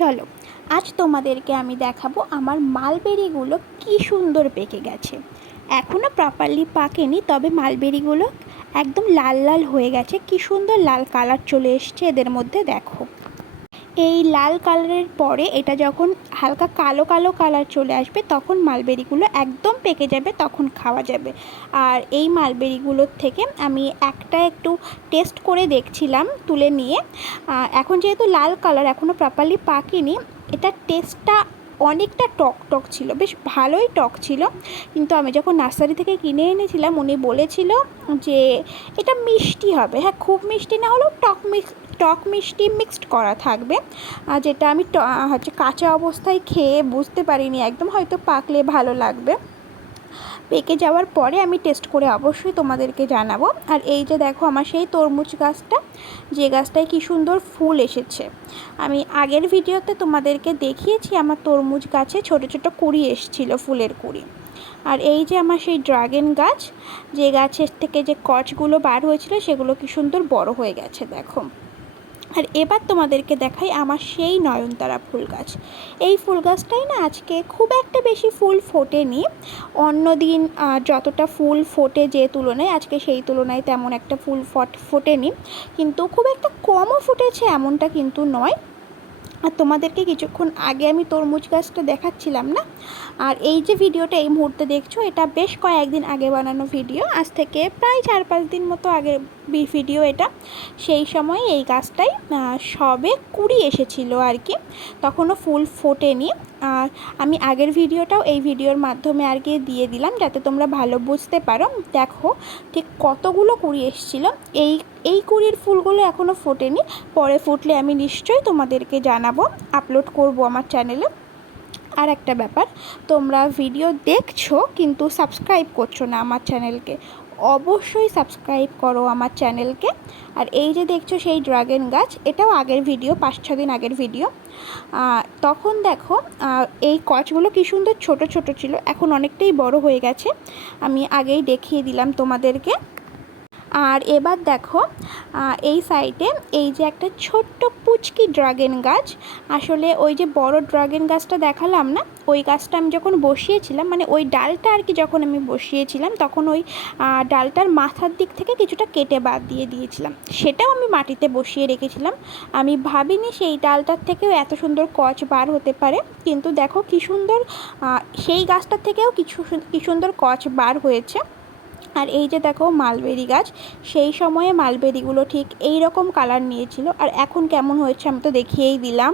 চলো আজ তোমাদেরকে আমি দেখাবো আমার মালবেরিগুলো কি সুন্দর পেকে গেছে। এখনও প্রপারলি পাকেনি, তবে মালবেরিগুলো একদম লাল লাল হয়ে গেছে। কি সুন্দর লাল কালার চলে এসছে এদের মধ্যে, দেখো। এই লাল কালারের পরে এটা যখন হালকা কালো কালো কালার চলে আসবে তখন মালবেরিগুলো একদম পেকে যাবে, তখন খাওয়া যাবে। আর এই মালবেরিগুলোর থেকে আমি একটা একটু টেস্ট করে দেখছিলাম তুলে নিয়ে। এখন যেহেতু লাল কালার এখনও প্রপারলি পাকেনি, এটার টেস্টটা অনেকটা টক টক ছিল, বেশ ভালোই টক ছিল। কিন্তু আমি যখন নার্সারি থেকে কিনে এনেছিলাম উনি বলেছিল যে এটা মিষ্টি হবে। হ্যাঁ, খুব মিষ্টি না হলেও টক মিষ্টি মিক্সড করা থাকবে। যেটা আমি কাঁচা অবস্থায় খেয়ে বুঝতে পারিনি একদম, হয়তো পাকলে ভালো লাগবে। পেকে যাওয়ার পরে আমি টেস্ট করে অবশ্যই তোমাদেরকে জানাবো। আর এই যে দেখো আমার সেই তরমুজ গাছটা, যে গাছটায় কি সুন্দর ফুল এসেছে। আমি আগের ভিডিওতে তোমাদেরকে দেখিয়েছি আমার তরমুজ গাছে ছোট ছোট কুঁড়ি এসেছিলো, ফুলের কুঁড়ি। আর এই যে আমার সেই ড্রাগন গাছ, যে গাছের থেকে যে কচগুলো বার হয়েছিল সেগুলো কি সুন্দর বড় হয়ে গেছে, দেখো। আর এবার তোমাদেরকে দেখাই আমার সেই নয়নতারা ফুল গাছ। এই ফুল গাছটাই না আজকে খুব একটা বেশি ফুল ফোটেনি। অন্য দিন যতটা ফুল ফোটে যে তুলনায়, আজকে সেই তুলনায় তেমন একটা ফুল ফোটেনি। কিন্তু খুব একটা কমও ফুটেছে এমনটা কিন্তু নয়। আর তোমাদেরকে কিছুক্ষণ আগে আমি তরমুজ গাছটা দেখাচ্ছিলাম না, আর এই যে ভিডিওটা এই মুহূর্তে দেখছো এটা বেশ কয়েকদিন আগে বানানো ভিডিও, আজ থেকে প্রায় 4-5 দিন মতো আগের ভিডিও এটা। সেই সময় এই গাছটায় সবে কুঁড়ি এসেছিলো আর কি, তখনও ফুল ফোটেনি। আর আমি আগের ভিডিওটাও এই ভিডিওর মাধ্যমে আর কি দিয়ে দিলাম যাতে তোমরা ভালো বুঝতে পারো। দেখো ঠিক কতগুলো কুঁড়ি এসেছিলো। এই কুঁড়ির ফুলগুলো এখনও ফোটেনি, পরে ফুটলে আমি নিশ্চয়ই তোমাদেরকে জানাবো, আপলোড করব আমার চ্যানেলে। আর একটা ব্যাপার, তোমরা ভিডিও দেখছো কিন্তু সাবস্ক্রাইব করছো না আমার চ্যানেলকে, অবশ্যই সাবস্ক্রাইব করো আমার চ্যানেলকে। আর এই যে দেখছো সেই ড্রাগন গাছ, এটাও আগের ভিডিও, 5-6 দিন আগের ভিডিও। তখন দেখো এই কচগুলো কী সুন্দর ছোট ছোট ছিল, এখন অনেকটাই বড় হয়ে গেছে, আমি আগেই দেখিয়ে দিলাম তোমাদেরকে। আর এবার দেখো এই সাইডে এই যে একটা ছোট্ট পুচকি ড্রাগন গাছ। আসলে ওই যে বড় ড্রাগন গাছটা দেখালাম না, ওই গাছটা আমি যখন বসিয়েছিলাম, মানে ওই ডালটা আর কি যখন আমি বসিয়েছিলাম তখন ওই ডালটার মাথার দিক থেকে কিছুটা কেটে বাদ দিয়ে দিয়েছিলাম, সেটাও আমি মাটিতে বসিয়ে রেখেছিলাম। আমি ভাবিনি সেই ডালটার থেকেও এত সুন্দর কচ বার হতে পারে, কিন্তু দেখো কী সুন্দর সেই গাছটার থেকেও কী সুন্দর কচ বার হয়েছে। আর এই যে দেখো মালবেরি গাছ, সেই সময়ে মালবেরিগুলো ঠিক এই রকম কালার নিয়েছিল, আর এখন কেমন হয়েছে আমি তো দেখিয়েই দিলাম।